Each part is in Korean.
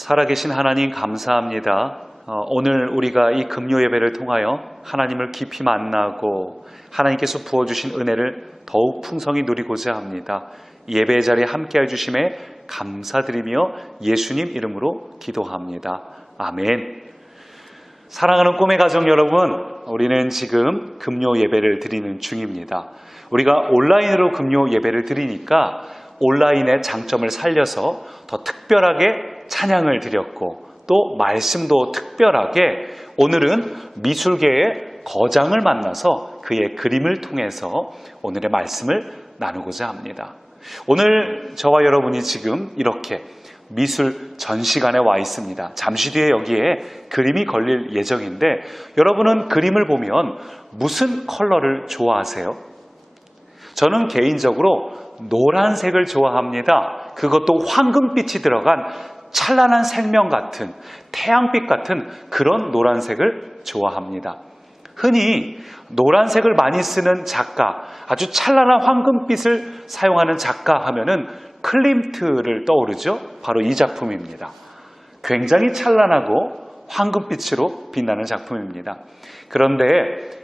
살아계신 하나님 감사합니다. 오늘 우리가 이 금요 예배를 통하여 하나님을 깊이 만나고 하나님께서 부어주신 은혜를 더욱 풍성히 누리고자 합니다. 예배의 자리에 함께해 주심에 감사드리며 예수님 이름으로 기도합니다. 아멘. 사랑하는 꿈의 가족 여러분, 우리는 지금 금요 예배를 드리는 중입니다. 우리가 온라인으로 금요 예배를 드리니까 온라인의 장점을 살려서 더 특별하게 찬양을 드렸고 또 말씀도 특별하게 오늘은 미술계의 거장을 만나서 그의 그림을 통해서 오늘의 말씀을 나누고자 합니다. 오늘 저와 여러분이 지금 이렇게 미술 전시관에 와 있습니다. 잠시 뒤에 여기에 그림이 걸릴 예정인데 여러분은 그림을 보면 무슨 컬러를 좋아하세요? 저는 개인적으로 노란색을 좋아합니다. 그것도 황금빛이 들어간 찬란한 생명 같은 태양빛 같은 그런 노란색을 좋아합니다. 흔히 노란색을 많이 쓰는 작가, 아주 찬란한 황금빛을 사용하는 작가 하면은 클림트를 떠오르죠. 바로 이 작품입니다. 굉장히 찬란하고 황금빛으로 빛나는 작품입니다. 그런데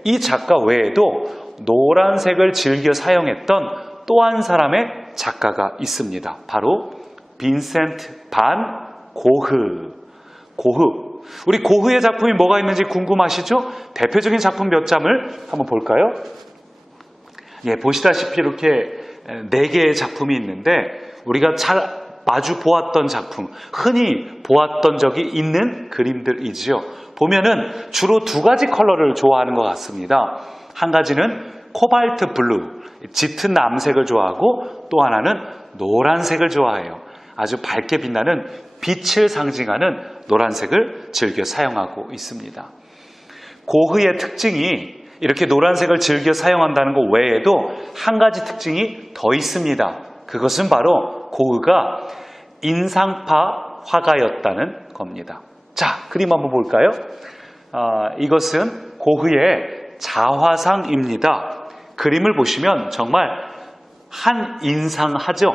이 작가 외에도 노란색을 즐겨 사용했던 또 한 사람의 작가가 있습니다. 바로 빈센트 반 고흐. 우리 고흐의 작품이 뭐가 있는지 궁금하시죠? 대표적인 작품 몇 점을 한번 볼까요? 보시다시피 이렇게 4개의 작품이 있는데 우리가 잘 마주 보았던 작품, 흔히 보았던 적이 있는 그림들이지요. 보면은 주로 2가지 컬러를 좋아하는 것 같습니다. 한 가지는 코발트 블루, 짙은 남색을 좋아하고 또 하나는 노란색을 좋아해요. 아주 밝게 빛나는 빛을 상징하는 노란색을 즐겨 사용하고 있습니다. 고흐의 특징이 이렇게 노란색을 즐겨 사용한다는 것 외에도 한 가지 특징이 더 있습니다. 그것은 바로 고흐가 인상파 화가였다는 겁니다. 자, 그림 한번 볼까요? 이것은 고흐의 자화상입니다. 그림을 보시면 정말 한 인상하죠.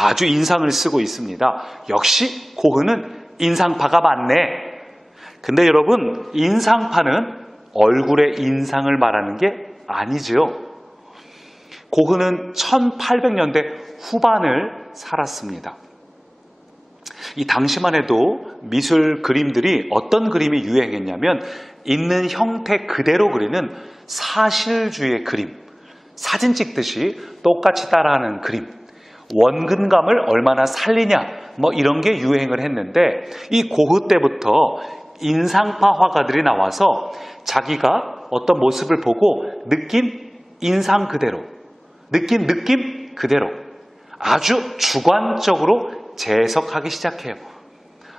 아주 인상을 쓰고 있습니다. 역시 고흐는 인상파가 맞네. 근데 여러분, 인상파는 얼굴의 인상을 말하는 게 아니죠. 고흐는 1800년대 후반을 살았습니다. 이 당시만 해도 미술 그림들이 어떤 그림이 유행했냐면 있는 형태 그대로 그리는 사실주의 그림, 사진 찍듯이 똑같이 따라하는 그림, 원근감을 얼마나 살리냐 이런 게 유행을 했는데 이 고흐 때부터 인상파 화가들이 나와서 자기가 어떤 모습을 보고 느낀 인상 그대로, 느낀 느낌 그대로 아주 주관적으로 재해석하기 시작해요.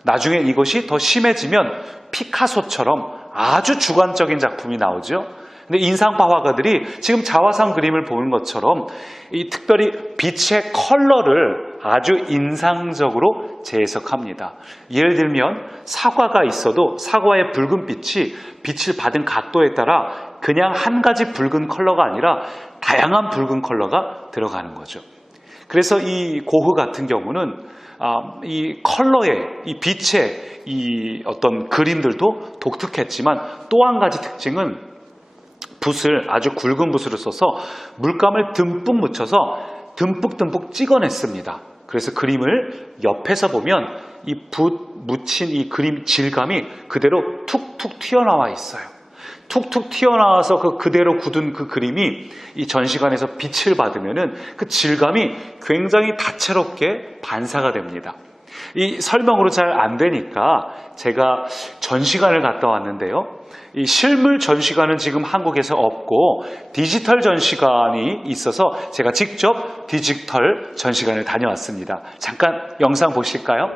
나중에 이것이 더 심해지면 피카소처럼 아주 주관적인 작품이 나오죠. 근데 인상파 화가들이 지금 자화상 그림을 보는 것처럼 이 특별히 빛의 컬러를 아주 인상적으로 재해석합니다. 예를 들면 사과가 있어도 사과의 붉은 빛이 빛을 받은 각도에 따라 그냥 한 가지 붉은 컬러가 아니라 다양한 붉은 컬러가 들어가는 거죠. 그래서 이 고흐 같은 경우는 이 컬러의, 이 빛의 이 어떤 그림들도 독특했지만 또 한 가지 특징은 붓을 아주 굵은 붓으로 써서 물감을 듬뿍 묻혀서 듬뿍 찍어냈습니다. 그래서 그림을 옆에서 보면 이 붓 묻힌 이 그림 질감이 그대로 툭툭 튀어나와 있어요. 툭툭 튀어나와서 그대로 굳은 그 그림이 이 전시관에서 빛을 받으면은 그 질감이 굉장히 다채롭게 반사가 됩니다. 이 설명으로 잘 안 되니까 제가 전시관을 갔다 왔는데요. 이 실물 전시관은 지금 한국에서 없고 디지털 전시관이 있어서 제가 직접 디지털 전시관을 다녀왔습니다. 잠깐 영상 보실까요?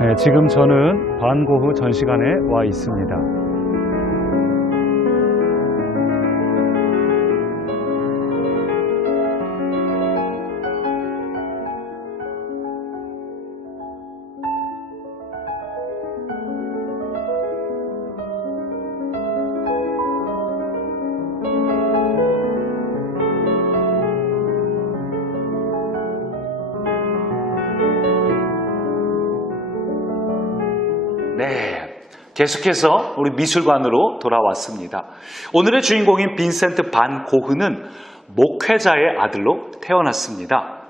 네, 지금 저는 반 고흐 전시관에 와 있습니다. 네, 계속해서 우리 미술관으로 돌아왔습니다. 오늘의 주인공인 빈센트 반 고흐는 목회자의 아들로 태어났습니다.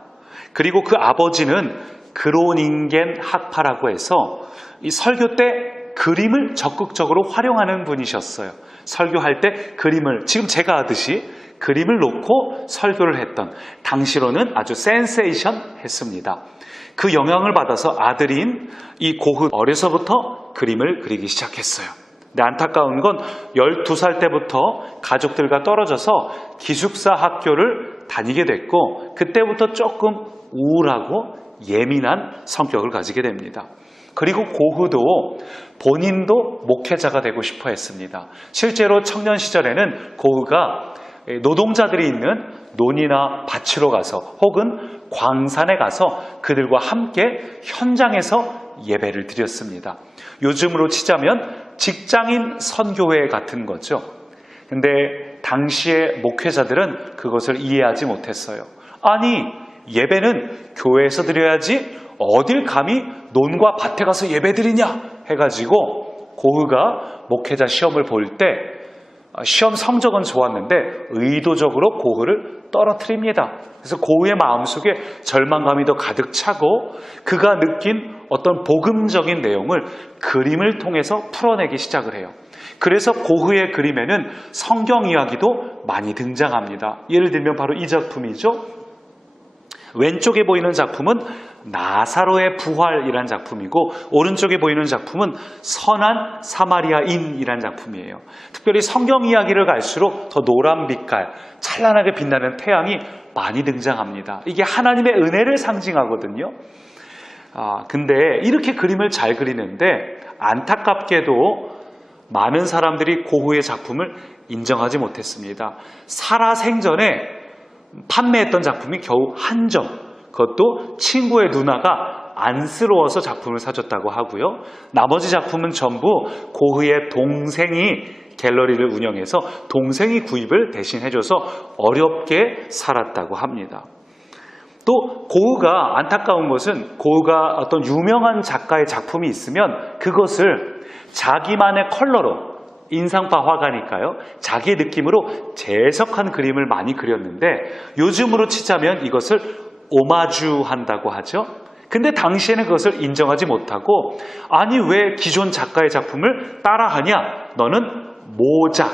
그리고 그 아버지는 그로닝겐 학파라고 해서 이 설교 때 그림을 적극적으로 활용하는 분이셨어요. 설교할 때 그림을, 지금 제가 하듯이 그림을 놓고 설교를 했던, 당시로는 아주 센세이션 했습니다. 그 영향을 받아서 아들인 이 고흐 어려서부터 그림을 그리기 시작했어요. 근데 안타까운 건 12살 때부터 가족들과 떨어져서 기숙사 학교를 다니게 됐고, 그때부터 조금 우울하고 예민한 성격을 가지게 됩니다. 그리고 고흐도 본인도 목회자가 되고 싶어 했습니다. 실제로 청년 시절에는 고흐가 노동자들이 있는 논이나 밭으로 가서 혹은 광산에 가서 그들과 함께 현장에서 예배를 드렸습니다. 요즘으로 치자면 직장인 선교회 같은 거죠. 근데 당시의 목회자들은 그것을 이해하지 못했어요. 아니, 예배는 교회에서 드려야지 어딜 감히 논과 밭에 가서 예배 드리냐 해가지고 고흐가 목회자 시험을 볼 때 시험 성적은 좋았는데 의도적으로 고흐를 떨어뜨립니다. 그래서 고흐의 마음속에 절망감이 더 가득 차고 그가 느낀 어떤 복음적인 내용을 그림을 통해서 풀어내기 시작을 해요. 그래서 고흐의 그림에는 성경 이야기도 많이 등장합니다. 예를 들면 바로 이 작품이죠. 왼쪽에 보이는 작품은 나사로의 부활이라는 작품이고, 오른쪽에 보이는 작품은 선한 사마리아인이라는 작품이에요. 특별히 성경 이야기를 갈수록 더 노란 빛깔, 찬란하게 빛나는 태양이 많이 등장합니다. 이게 하나님의 은혜를 상징하거든요. 근데 이렇게 그림을 잘 그리는데 안타깝게도 많은 사람들이 고흐의 작품을 인정하지 못했습니다. 살아생전에 판매했던 작품이 겨우 한 점, 그것도 친구의 누나가 안쓰러워서 작품을 사줬다고 하고요. 나머지 작품은 전부 고흐의 동생이 갤러리를 운영해서 동생이 구입을 대신 해줘서 어렵게 살았다고 합니다. 또 고흐가 안타까운 것은 고흐가 어떤 유명한 작가의 작품이 있으면 그것을 자기만의 컬러로, 인상파 화가니까요, 자기의 느낌으로 재해석한 그림을 많이 그렸는데 요즘으로 치자면 이것을 오마주한다고 하죠. 근데 당시에는 그것을 인정하지 못하고, 아니 왜 기존 작가의 작품을 따라하냐, 너는 모작,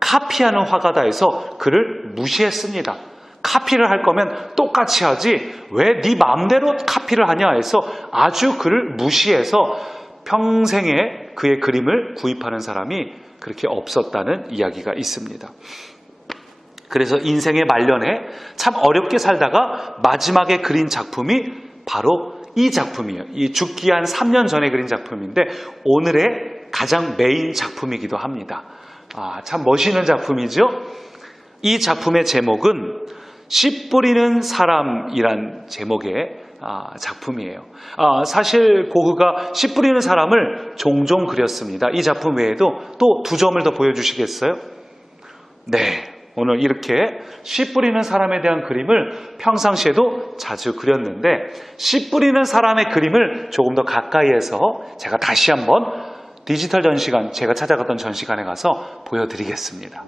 카피하는 화가다 해서 그를 무시했습니다. 카피를 할 거면 똑같이 하지 왜 네 마음대로 카피를 하냐 해서 아주 그를 무시해서 평생에 그의 그림을 구입하는 사람이 그렇게 없었다는 이야기가 있습니다. 그래서 인생의 말년에 참 어렵게 살다가 마지막에 그린 작품이 바로 이 작품이에요. 이 죽기 한 3년 전에 그린 작품인데 오늘의 가장 메인 작품이기도 합니다. 참 멋있는 작품이죠. 이 작품의 제목은 씨 뿌리는 사람이란 제목의 작품이에요. 사실 고흐가 씨 뿌리는 사람을 종종 그렸습니다. 이 작품 외에도 또 두 점을 더 보여주시겠어요? 네, 오늘 이렇게 씨 뿌리는 사람에 대한 그림을 평상시에도 자주 그렸는데, 씨 뿌리는 사람의 그림을 조금 더 가까이에서 제가 다시 한번 디지털 전시관, 제가 찾아갔던 전시관에 가서 보여드리겠습니다.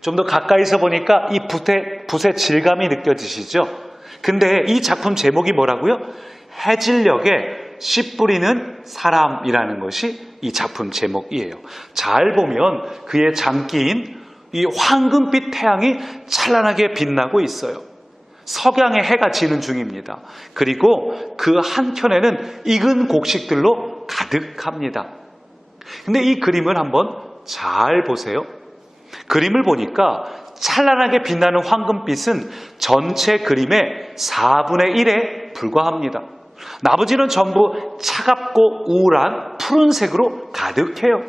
좀 더 가까이서 보니까 이 붓의 질감이 느껴지시죠? 근데 이 작품 제목이 뭐라고요? 해질녘에 씨 뿌리는 사람이라는 것이 이 작품 제목이에요. 잘 보면 그의 장기인 이 황금빛 태양이 찬란하게 빛나고 있어요. 석양의 해가 지는 중입니다. 그리고 그 한켠에는 익은 곡식들로 가득합니다. 근데 이 그림을 한번 잘 보세요. 그림을 보니까 찬란하게 빛나는 황금빛은 전체 그림의 4분의 1에 불과합니다. 나머지는 전부 차갑고 우울한 푸른색으로 가득해요.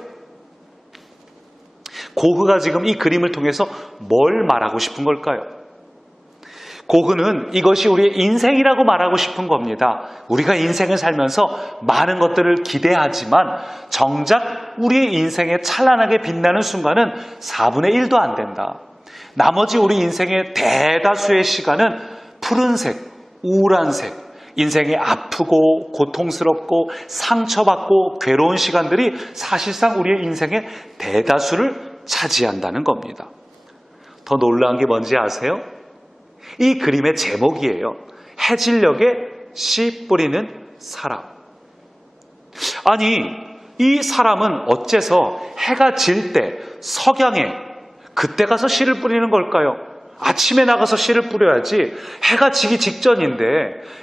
고흐가 지금 이 그림을 통해서 뭘 말하고 싶은 걸까요? 고흐는 이것이 우리의 인생이라고 말하고 싶은 겁니다. 우리가 인생을 살면서 많은 것들을 기대하지만 정작 우리의 인생에 찬란하게 빛나는 순간은 4분의 1도 안 된다. 나머지 우리 인생의 대다수의 시간은 푸른색, 우울한 색, 인생이 아프고 고통스럽고 상처받고 괴로운 시간들이 사실상 우리의 인생의 대다수를 차지한다는 겁니다. 더 놀라운 게 뭔지 아세요? 이 그림의 제목이에요. 해질녘에 씨 뿌리는 사람. 아니, 이 사람은 어째서 해가 질 때 석양에 그때 가서 씨를 뿌리는 걸까요? 아침에 나가서 씨를 뿌려야지. 해가 지기 직전인데,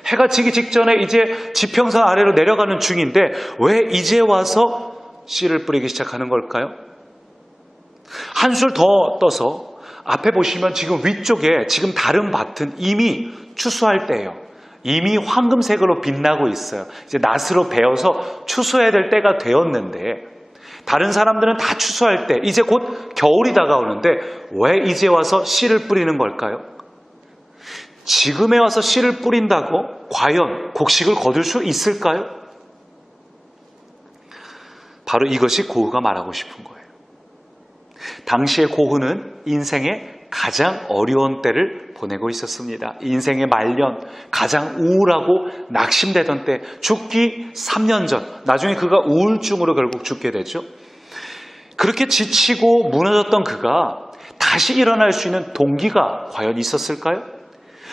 해가 지기 직전에 이제 지평선 아래로 내려가는 중인데 왜 이제 와서 씨를 뿌리기 시작하는 걸까요? 한술 더 떠서 앞에 보시면 지금 위쪽에 지금 다른 밭은 이미 추수할 때예요. 이미 황금색으로 빛나고 있어요. 이제 낫으로 베어서 추수해야 될 때가 되었는데 다른 사람들은 다 추수할 때 이제 곧 겨울이 다가오는데 왜 이제 와서 씨를 뿌리는 걸까요? 지금에 와서 씨를 뿌린다고 과연 곡식을 거둘 수 있을까요? 바로 이것이 고흐가 말하고 싶은 거예요. 당시의 고흐는 인생의 가장 어려운 때를 보내고 있었습니다. 인생의 말년, 가장 우울하고 낙심되던 때, 죽기 3년 전, 나중에 그가 우울증으로 결국 죽게 되죠. 그렇게 지치고 무너졌던 그가 다시 일어날 수 있는 동기가 과연 있었을까요?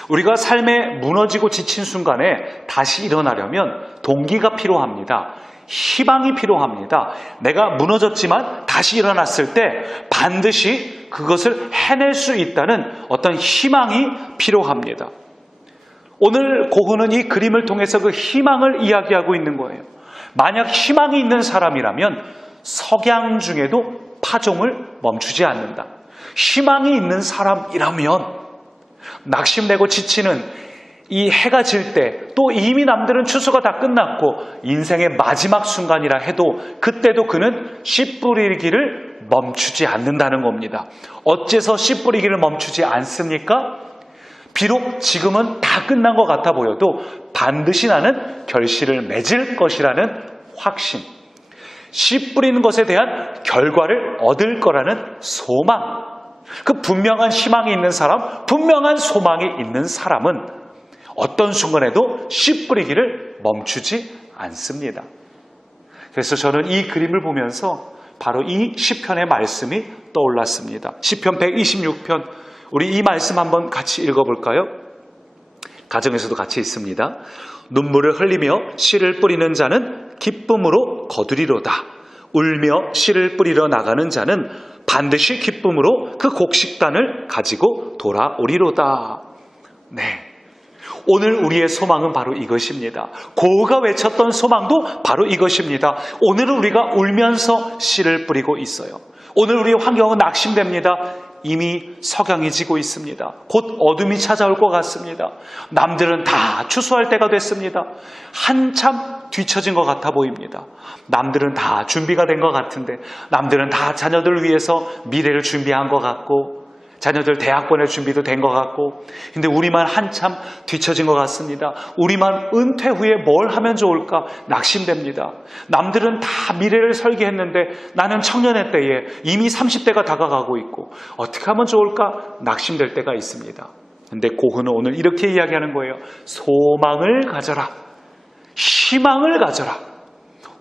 우리가 삶에 무너지고 지친 순간에 다시 일어나려면 동기가 필요합니다. 희망이 필요합니다. 내가 무너졌지만 다시 일어났을 때 반드시 그것을 해낼 수 있다는 어떤 희망이 필요합니다. 오늘 고흐는 이 그림을 통해서 그 희망을 이야기하고 있는 거예요. 만약 희망이 있는 사람이라면 석양 중에도 파종을 멈추지 않는다. 희망이 있는 사람이라면 낙심되고 지치는 이 해가 질 때 또 이미 남들은 추수가 다 끝났고 인생의 마지막 순간이라 해도 그때도 그는 씨 뿌리기를 멈추지 않는다는 겁니다. 어째서 씨 뿌리기를 멈추지 않습니까? 비록 지금은 다 끝난 것 같아 보여도 반드시 나는 결실을 맺을 것이라는 확신, 씨 뿌리는 것에 대한 결과를 얻을 거라는 소망, 그 분명한 희망이 있는 사람, 분명한 소망이 있는 사람은 어떤 순간에도 씨 뿌리기를 멈추지 않습니다. 그래서 저는 이 그림을 보면서 바로 이 시편의 말씀이 떠올랐습니다. 시편 126편, 우리 이 말씀 한번 같이 읽어볼까요? 가정에서도 같이 있습니다. 눈물을 흘리며 씨를 뿌리는 자는 기쁨으로 거두리로다. 울며 씨를 뿌리러 나가는 자는 반드시 기쁨으로 그 곡식단을 가지고 돌아오리로다. 네. 오늘 우리의 소망은 바로 이것입니다. 고흐가 외쳤던 소망도 바로 이것입니다. 오늘은 우리가 울면서 씨를 뿌리고 있어요. 오늘 우리의 환경은 낙심됩니다. 이미 석양이 지고 있습니다. 곧 어둠이 찾아올 것 같습니다. 남들은 다 추수할 때가 됐습니다. 한참 뒤처진 것 같아 보입니다. 남들은 다 준비가 된 것 같은데, 남들은 다 자녀들을 위해서 미래를 준비한 것 같고, 자녀들 대학 보낼 준비도 된 것 같고, 근데 우리만 한참 뒤처진 것 같습니다. 우리만 은퇴 후에 뭘 하면 좋을까 낙심됩니다. 남들은 다 미래를 설계했는데 나는 청년의 때에 이미 30대가 다가가고 있고 어떻게 하면 좋을까 낙심될 때가 있습니다. 근데 고흐는 오늘 이렇게 이야기하는 거예요. 소망을 가져라. 희망을 가져라.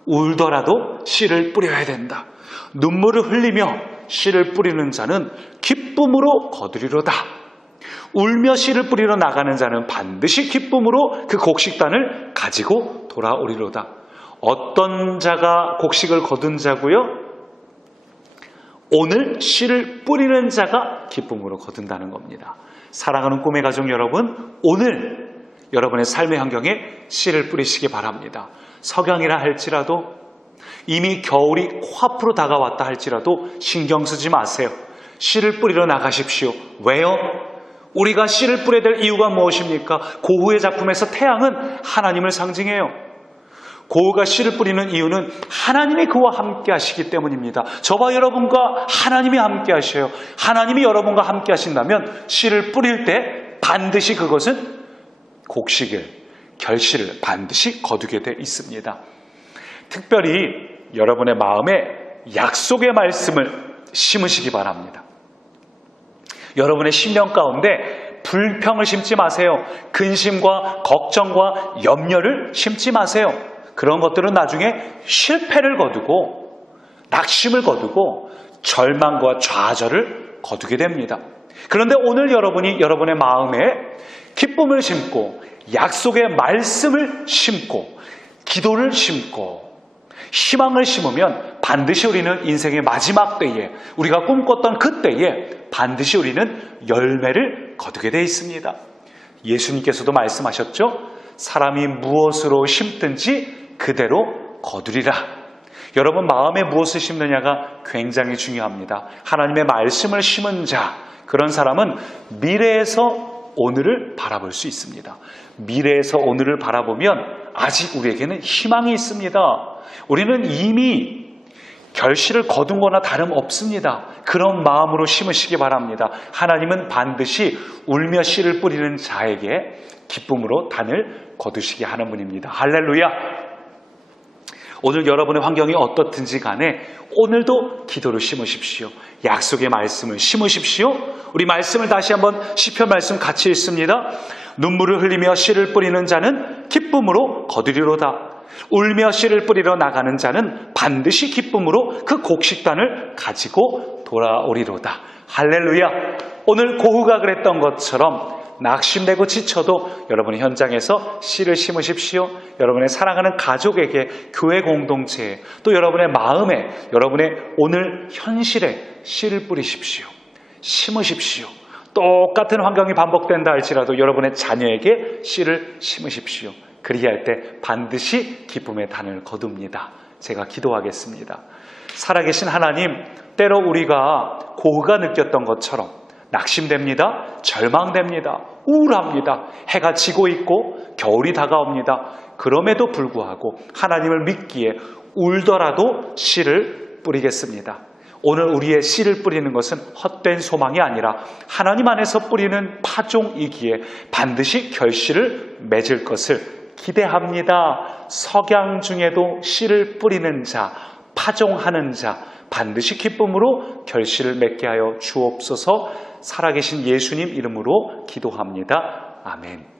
울더라도 씨를 뿌려야 된다. 눈물을 흘리며 씨를 뿌리는 자는 기쁨으로 거두리로다. 울며 씨를 뿌리러 나가는 자는 반드시 기쁨으로 그 곡식단을 가지고 돌아오리로다. 어떤 자가 곡식을 거둔 자고요? 오늘 씨를 뿌리는 자가 기쁨으로 거둔다는 겁니다. 사랑하는 꿈의 가족 여러분, 오늘 여러분의 삶의 환경에 씨를 뿌리시기 바랍니다. 석양이라 할지라도, 이미 겨울이 코앞으로 다가왔다 할지라도 신경 쓰지 마세요. 씨를 뿌리러 나가십시오. 왜요? 우리가 씨를 뿌려야 될 이유가 무엇입니까? 고흐의 작품에서 태양은 하나님을 상징해요. 고흐가 씨를 뿌리는 이유는 하나님이 그와 함께 하시기 때문입니다. 저와 여러분과 하나님이 함께 하셔요. 하나님이 여러분과 함께 하신다면 씨를 뿌릴 때 반드시 그것은 곡식을, 결실을 반드시 거두게 돼 있습니다. 특별히 여러분의 마음에 약속의 말씀을 심으시기 바랍니다. 여러분의 심령 가운데 불평을 심지 마세요. 근심과 걱정과 염려를 심지 마세요. 그런 것들은 나중에 실패를 거두고 낙심을 거두고 절망과 좌절을 거두게 됩니다. 그런데 오늘 여러분이 여러분의 마음에 기쁨을 심고 약속의 말씀을 심고 기도를 심고 희망을 심으면 반드시 우리는 인생의 마지막 때에 우리가 꿈꿨던 그 때에 반드시 우리는 열매를 거두게 되어 있습니다. 예수님께서도 말씀하셨죠? 사람이 무엇으로 심든지 그대로 거두리라. 여러분 마음에 무엇을 심느냐가 굉장히 중요합니다. 하나님의 말씀을 심은 자, 그런 사람은 미래에서 오늘을 바라볼 수 있습니다. 미래에서 오늘을 바라보면 아직 우리에게는 희망이 있습니다. 우리는 이미 결실을 거둔 거나 다름없습니다. 그런 마음으로 심으시기 바랍니다. 하나님은 반드시 울며 씨를 뿌리는 자에게 기쁨으로 단을 거두시게 하는 분입니다. 할렐루야! 오늘 여러분의 환경이 어떻든지 간에 오늘도 기도를 심으십시오. 약속의 말씀을 심으십시오. 우리 말씀을 다시 한번 시편 말씀 같이 읽습니다. 눈물을 흘리며 씨를 뿌리는 자는 기쁨으로 거두리로다. 울며 씨를 뿌리러 나가는 자는 반드시 기쁨으로 그 곡식단을 가지고 돌아오리로다. 할렐루야! 오늘 고흐가 그랬던 것처럼 낙심되고 지쳐도 여러분의 현장에서 씨를 심으십시오. 여러분의 사랑하는 가족에게, 교회 공동체에, 또 여러분의 마음에, 여러분의 오늘 현실에 씨를 뿌리십시오. 심으십시오. 똑같은 환경이 반복된다 할지라도 여러분의 자녀에게 씨를 심으십시오. 그리할 때 반드시 기쁨의 단을 거둡니다. 제가 기도하겠습니다. 살아계신 하나님, 때로 우리가 고흐가 느꼈던 것처럼 낙심됩니다. 절망됩니다. 우울합니다. 해가 지고 있고 겨울이 다가옵니다. 그럼에도 불구하고 하나님을 믿기에 울더라도 씨를 뿌리겠습니다. 오늘 우리의 씨를 뿌리는 것은 헛된 소망이 아니라 하나님 안에서 뿌리는 파종이기에 반드시 결실을 맺을 것을 기대합니다. 석양 중에도 씨를 뿌리는 자, 파종하는 자 반드시 기쁨으로 결실을 맺게 하여 주옵소서. 살아계신 예수님 이름으로 기도합니다. 아멘.